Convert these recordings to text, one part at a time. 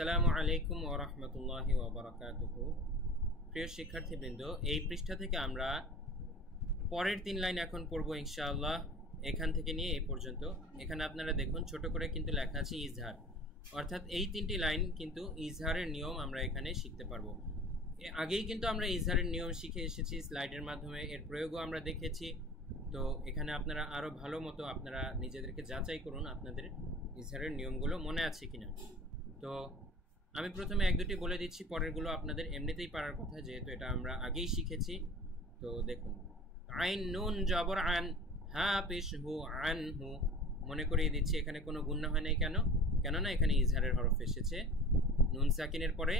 আসসালামু আলাইকুম ওয়া রাহমাতুল্লাহি ওয়া বারাকাতুহু। প্রিয় শিক্ষার্থীবৃন্দ, এই পৃষ্ঠা থেকে আমরা পরের 3 লাইন এখন পড়ব ইনশাআল্লাহ। এখান থেকে নিয়ে এই পর্যন্ত এখানে আপনারা দেখুন ছোট করে কিন্তু লেখা আছে ইজহার, অর্থাৎ এই 3টি লাইন কিন্তু ইজহারের নিয়ম আমরা এখানে শিখতে পারবো। আগেই কিন্তু আমরা ইজহারের নিয়ম শিখে এসেছি স্লাইডের মাধ্যমে, এর প্রয়োগও আমরা দেখেছি। তো এখানে আপনারা আরও ভালো মতো আপনারা নিজেদেরকে যাচাই করুন আপনাদের ইজহারের নিয়মগুলো মনে আছে কিনা। তো আমি প্রথমে এক দুটি বলে দিচ্ছি, পরেরগুলো আপনাদের এমনিতেই পারার কথা, যেহেতু এটা আমরা আগেই শিখেছি। তো দেখুন, আইন নুন জবর আন, হা পেশ হু আন হু। মনে করিয়ে দিচ্ছি এখানে কোনো গুণনা হয় নাই। কেননা এখানে ইজহারের হরফ এসেছে। নুন সাকিনের পরে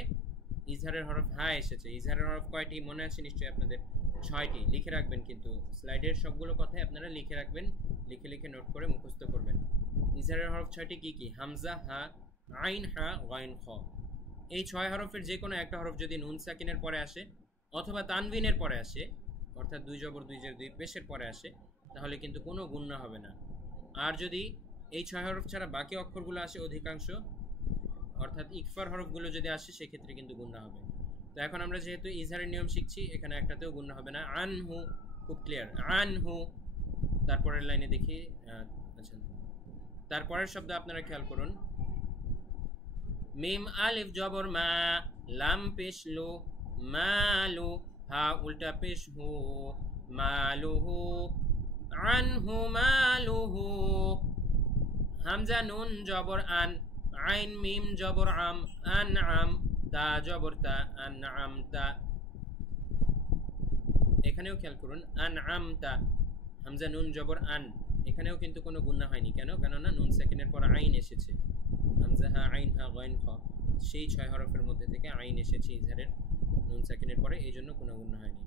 ইজহারের হরফ হা এসেছে। ইজহারের হরফ কয়টি মনে আছে নিশ্চয়ই আপনাদের? 6টি। লিখে রাখবেন, কিন্তু স্লাইডের সবগুলো কথাই আপনারা লিখে রাখবেন, লিখে লিখে নোট করে মুখস্থ করবেন। ইজহারের হরফ 6টি কি কি? হামজা, হা, আইন, হা, গাইন, খ। এই 6 হরফের যে কোনো একটা হরফ যদি নুন সাকিনের পরে আসে অথবা তানবিনের পরে আসে, অর্থাৎ 2 জবর 2 জের 2 পেশের পরে আসে, তাহলে কিন্তু কোনো গুণনা হবে না। আর যদি এই 6 হরফ ছাড়া বাকি অক্ষরগুলো আসে অধিকাংশ, অর্থাৎ ইকফার হরফগুলো যদি আসে, সেক্ষেত্রে কিন্তু গুণনা হবে। তো এখন আমরা যেহেতু ইজহারের নিয়ম শিখছি, এখানে একটাতেও গুণনা হবে না। আনহু, খুব ক্লিয়ার, আনহু। তারপরের লাইনে দেখি, আচ্ছা, তারপরের শব্দ আপনারা খেয়াল করুন। মিম আলিফ জবর মা, লাম পেশ লু, মালু, হা উল্টা পেশ হু, মালুহু, আনহু মালুহু। হামজা নুন জবর আন, আইন মিম জবর আম, আন আম, তা জবর তা, আন আম তা। এখানেও খেয়াল করুন, আন আম তা। হামজা নুন জবর আন, এখানেও কিন্তু কোনো গুণনা হয়নি। কেননা নুন সেকেন্ডের পর আইন এসেছে। হামজা, হা, আইন, হা, গাইন, খ, সেই 6 হরফের মধ্যে থেকে আইন এসেছে ইজহারের নুন সেকেন্ডের পরে, এই জন্য কোনো গুণনা হয়নি।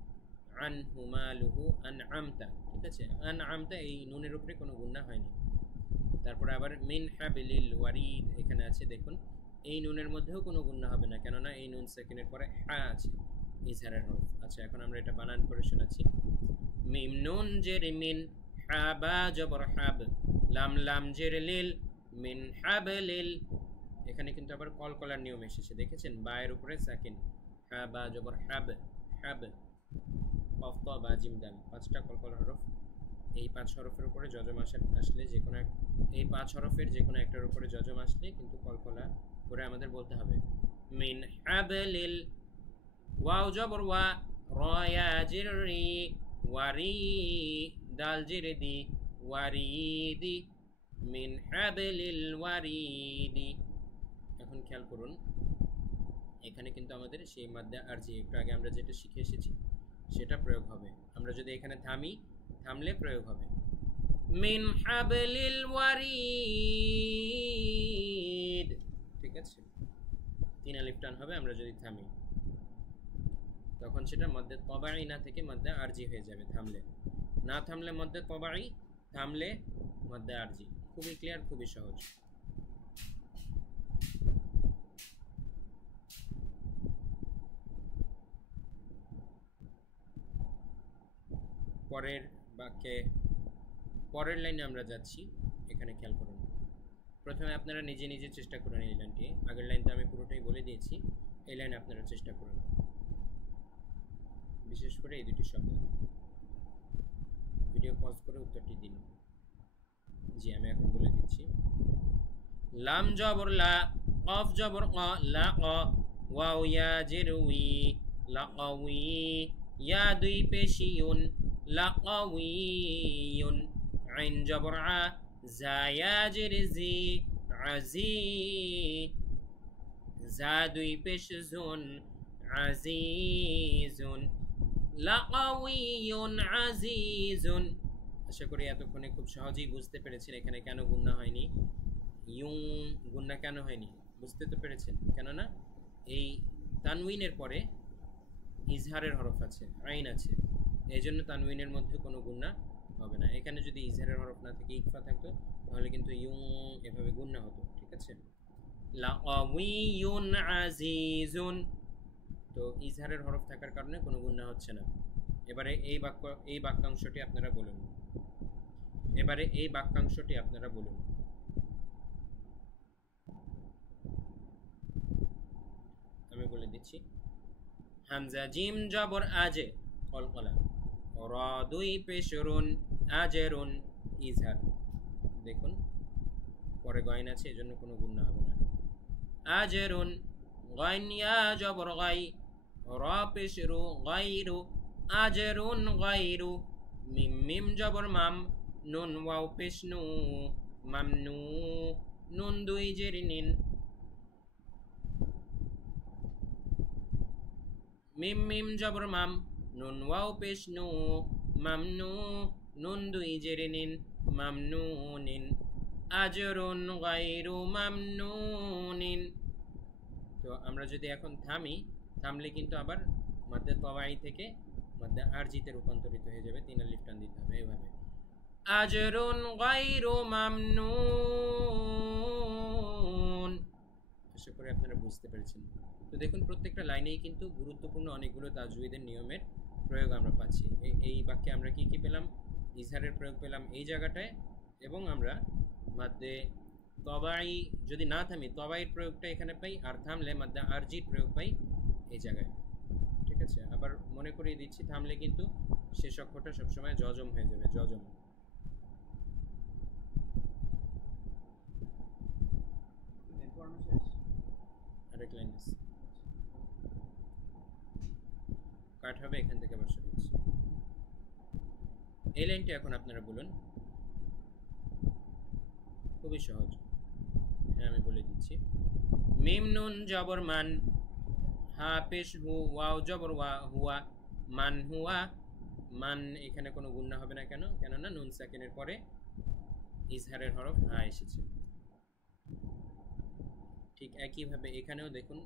আন হুমালুহু আন আমতা, ঠিক আছে? আন আমতা, এই নুনের উপরে কোনো গুণনা হয়নি। তারপরে আবার মিন হাবিলিল ওয়ারিদ এখানে আছে, দেখুন এই নুনের মধ্যেও কোনো গুণনা হবে না, কেননা এই নুন সেকেন্ডের পরে হা আছে, ইজহারের হরফ। আচ্ছা, এখন আমরা এটা বানান করে শোনাচ্ছি। মিম নুন জের মিন, হাবা জবর হাব, লাম লাম জের লিল, মিন হাবলিল। এখানে কিন্তু আবার কলকলার নিয়ম এসেছে, দেখেছেন? বায়ের উপরে সাকিন, হাবা জবর হাব, হাব, কফ ত বা জিম দাল, 5টা কলকলার হরফ। এই 5 হরফের উপরে যজম আসলে যে কোনো এই 5 হরফের যে কোনো একটার উপরে যজম আসলে কিন্তু কলকলা করে আমাদের বলতে হবে। মিন হাবলিল, ওয়াও জবর ওয়া, রয়া জির রি, ওয়ারি, দাল জির দি, ওয়ারিদি, মিন হাবলিল ওয়ারিদি। এখন খেয়াল করুন, এখানে কিন্তু আমাদের সেই মাদ্দা আরজি, একটু আগে আমরা যেটা শিখে এসেছি সেটা প্রয়োগ হবে। আমরা যদি এখানে থামি, থামলে প্রয়োগ হবে। মিন হাবলিল ওয়ারিদ, ঠিক আছে? 3 আলিফ টান হবে আমরা যদি থামি, তখন সেটা মধ্যে তবাই না থেকে মধ্যে আরজি হয়ে যাবে। থামলে, না থামলে মধ্যে তবাই, থামলে মধ্যে আরজি। খুবই ক্লিয়ার, খুবই সহজ। পরের বাক্যে, পরের লাইনে আমরা যাচ্ছি। এখানে খেয়াল করুন, প্রথমে আপনারা নিজে নিজে চেষ্টা করুন এই লাইনটি। আগের লাইনটা আমি পুরোটাই বলে দিয়েছি, এই লাইনে আপনারা চেষ্টা করুন, বিশেষ করে এই দুটি শব্দ। ভিডিও পজ করে উত্তরটি দিন। জি, আমি এখন বলে দিচ্ছি। লাম জবর লা, কফ জবর ক, লা ক, ওয়াও ইয়া জের উই, লাকাউই, ইয়া 2 পেশি ইউন, লাকাউইয়ুন, আইন জবর আ, জা ইয়া জের জি, আজি, জা 2 পেশ জুন, আজিজুন, লাকাউইয়ুন আজিজুন। আশা করি এতক্ষণে খুব সহজেই বুঝতে পেরেছেন এখানে কেন গুণনা হয়নি। ইউং গুণনা কেন হয়নি বুঝতে তো পেরেছেন, কেননা এই তানউইনের পরে ইজহারের হরফ আছে, আইন আছে, এই জন্য তানউইনের মধ্যে কোনো গুণনা হবে না। এখানে যদি ইজহারের হরফ না থেকে ইকফা থাকতো, তাহলে কিন্তু ইউং এভাবে গুণনা হতো, ঠিক আছে? লাকাউইয়ুন আজিজুন, তো ইজহারের হরফ থাকার কারণে কোনো গুণনা হচ্ছে না। এবারে এই বাক্যাংশটি আপনারা বলুন। এবারে এই বাক্যাংশটি আপনারা বলুন। আমি বলে দিচ্ছি। হামজা জিম জবর আজে কলকলা, র দুই পেশ রুন, আজেরুন ইজহার। দেখুন পরে গয়ন আছে, এজন্য কোনো গুণনা হবে না। আজেরুন, গয়ন ইয়া জবর গাই, র পেশ রু, গাইরু, আজেরুন গাইরু। মিম মিম জবর মাম, নুন ওয়াও পেশ নু, মামনু, নুন দুই জের নিন। মিম মিম জবর মাম, নুন ওয়াও পেশ নু, মামনু, নুন দুই জের নিন, মামনুনিন। আজরুন গায়রু মামনুনিন। তো আমরা যদি এখন থামি, থামলে কিন্তু আবার মাদ্দে তবাই থেকে মাদ্দে আরজিতে রূপান্তরিত হয়ে যাবে, 3 আলিফ টান দিতে হবে এইভাবে। আজরুন গায়রু মামনুন। আশা করি আপনারা বুঝতে পেরেছেন। তো দেখুন প্রত্যেকটা লাইনেই কিন্তু গুরুত্বপূর্ণ অনেকগুলো তাজউইদের নিয়মের প্রয়োগ আমরা পাচ্ছি। এই বাক্যে আমরা কি কি পেলাম? ইজহারের প্রয়োগ পেলাম এই জায়গাটায়, এবং আমরা মাদ্দে তবাই যদি না থামি তবাইয়ের প্রয়োগটা এখানে পাই, আর থামলে মাদ্দে আরজির প্রয়োগ পাই এই জায়গায়। ঠিক আছে, আবার মনে করিয়ে দিচ্ছি, থামলে কিন্তু শেষ অক্ষরটা সবসময় জজম হয়ে যাবে, জজম। আরেক লাইন আছে, কাট হবে এখান থেকে আবার শুরু হচ্ছে। এই লাইনটা এখন আপনারা বলুন, খুবই সহজ। হ্যাঁ আমি বলে দিচ্ছি। মিম নুন জবর মান, হা পেশ হু, ওয়াও জবর ওয়া, হুয়া, মান হুয়া। মান এখানে কোনো গুণনা হবে না, কেন? কেননা নুন সাকিনের পরে ইজহারের হরফ হা এসেছে। ঠিক একইভাবে এখানেও দেখুন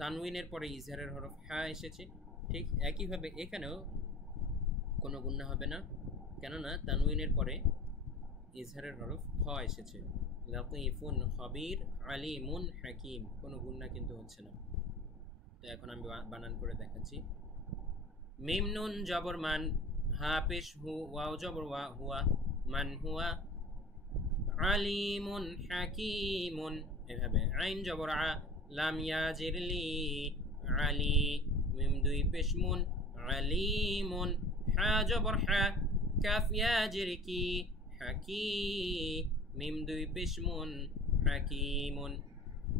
তানউইনের পরে ইজহারের হরফ হা এসেছে, ঠিক একইভাবে এখানেও কোনো গুণনা হবে না, কেননা তানউইনের পরে ইজহারের হরফ খ এসেছে। লাতীফুন খবীর আলিমুন হাকিম, কোনো গুণনা কিন্তু হচ্ছে না। তো এখন আমি বানান করে দেখাচ্ছি। মিম নুন জবর মান, হা পেশ হু, ওয়াও জবর ওয়া, হুয়া, মান হুয়া, আলিমুন হাকিমুন। এভাবে আইন জবর আ, লাম ইয়াজির লি, আলি, মিম দুই পেশ মুন, আলিমুন, হা জবর হা, কাফ ইয়াজির কি, হাকি, মিম দুই পেশ মুন, হাকিমুন।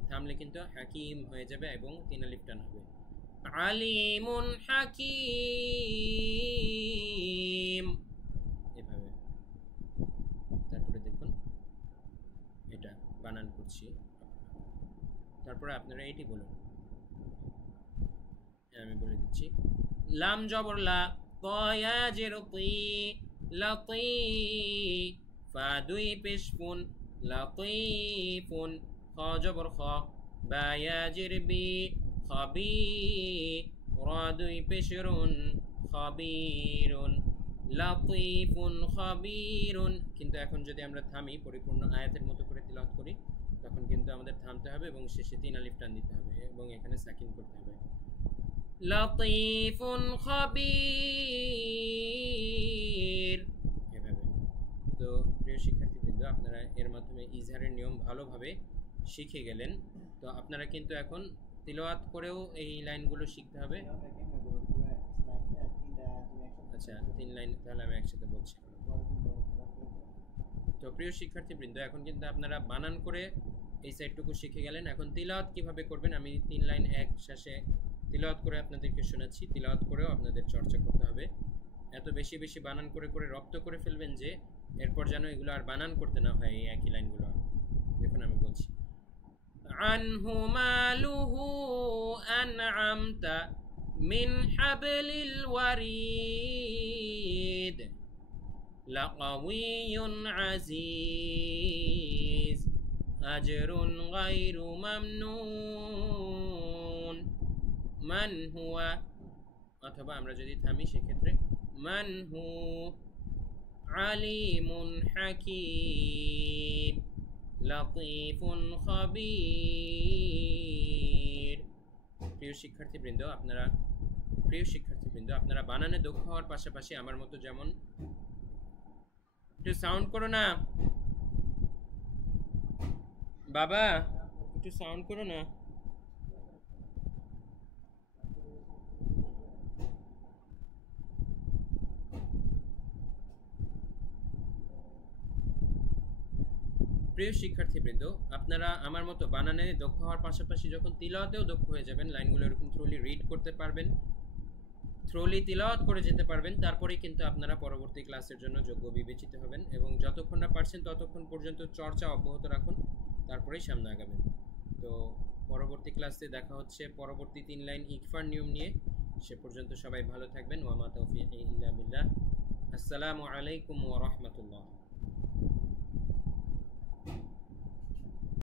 থামলে কিন্তু হাকিম হয়ে যাবে এবং 3 আলিফ টান হবে। আলিমুন হাকিম, এভাবে। তারপরে দেখুন এটা বানান করছি, তারপরে আপনারা এটি বলুন। আমি বলে দিচ্ছি। লাম জবর লা, তয়া জের তি, লাতি, ফা দুই পেশ ফুন, লাতিফুন, খ জবর খ, বা ইয়াজির বি, খবি, র দুই পেশ রুন, খবিরুন, লাতিফুন খবিরুন। কিন্তু এখন যদি আমরা থামি, পরিপূর্ণ আয়াতের মতো করে তিলাওয়াত করি, তখন কিন্তু আমাদের থামতে হবে এবং শেষে 3 আলিফ টান দিতে হবে এবং এখানে সাকিন করতে হবে। লতিফুন খবীর, এভাবে। তো প্রিয় শিক্ষার্থীবৃন্দ, আপনারা এর মাধ্যমে ইজহারের নিয়ম ভালোভাবে শিখে গেলেন। তো আপনারা কিন্তু এখন তিলাওয়াত করেও এই লাইনগুলো শিখতে হবে। আচ্ছা 3 লাইন তাহলে আমি একসাথে বলছি। তো প্রিয় শিক্ষার্থীবৃন্দ, এখন কিন্তু আপনারা বানান করে এই সাইডটুকু শিখে গেলেন। এখন তিলাওয়াত কিভাবে করবেন আমি 3 লাইন এক শেষে তিলাওয়াত করে আপনাদেরকে শোনাচ্ছি। তিলাওয়াত করেও আপনাদের চর্চা করতে হবে। এত বেশি বেশি বানান করে করে রপ্ত করে ফেলবেন যে এরপর যেন এগুলো আর বানান করতে না হয়, এই একই লাইনগুলো। দেখুন আমি বলছি। আনহু মালুহু আনআমতা মিন হাবলিল ওয়ারিদ, লাকাউইয়ুন আজিজ, আজরুন গায়রু মামনুন, মান হুয়া, অথবা আমরা যদি থামি সেক্ষেত্রে মান হু, আলিমুন হাকিম, লাতীফুন খবীর। প্রিয় শিক্ষার্থীবৃন্দ, আপনারা বানানে দক্ষ হওয়ার পাশাপাশি আমার মতো যেমন একটু সাউন্ড করো না বাবা, একটু সাউন্ড করো না। প্রিয় শিক্ষার্থীবৃন্দ, আপনারা আমার মতো বানানে দক্ষ হওয়ার পাশাপাশি যখন তিলাওয়াতেও দক্ষ হয়ে যাবেন, লাইনগুলো এরকম থ্রোলি রিড করতে পারবেন, থ্রোলি তিলাওয়াত করে যেতে পারবেন, তারপরেই কিন্তু আপনারা পরবর্তী ক্লাসের জন্য যোগ্য বিবেচিত হবেন। এবং যতক্ষণ না পারছেন ততক্ষণ পর্যন্ত চর্চা অব্যাহত রাখুন, তারপরেই সামনে আগাবেন। তো পরবর্তী ক্লাসে দেখা হচ্ছে পরবর্তী 3 লাইন ইকফার নিয়ম নিয়ে। সে পর্যন্ত সবাই ভালো থাকবেন। ওয়া মা তাওফীকি ইল্লা বিল্লাহ। আসসালামু আলাইকুম ওয়া রাহমাতুল্লাহ।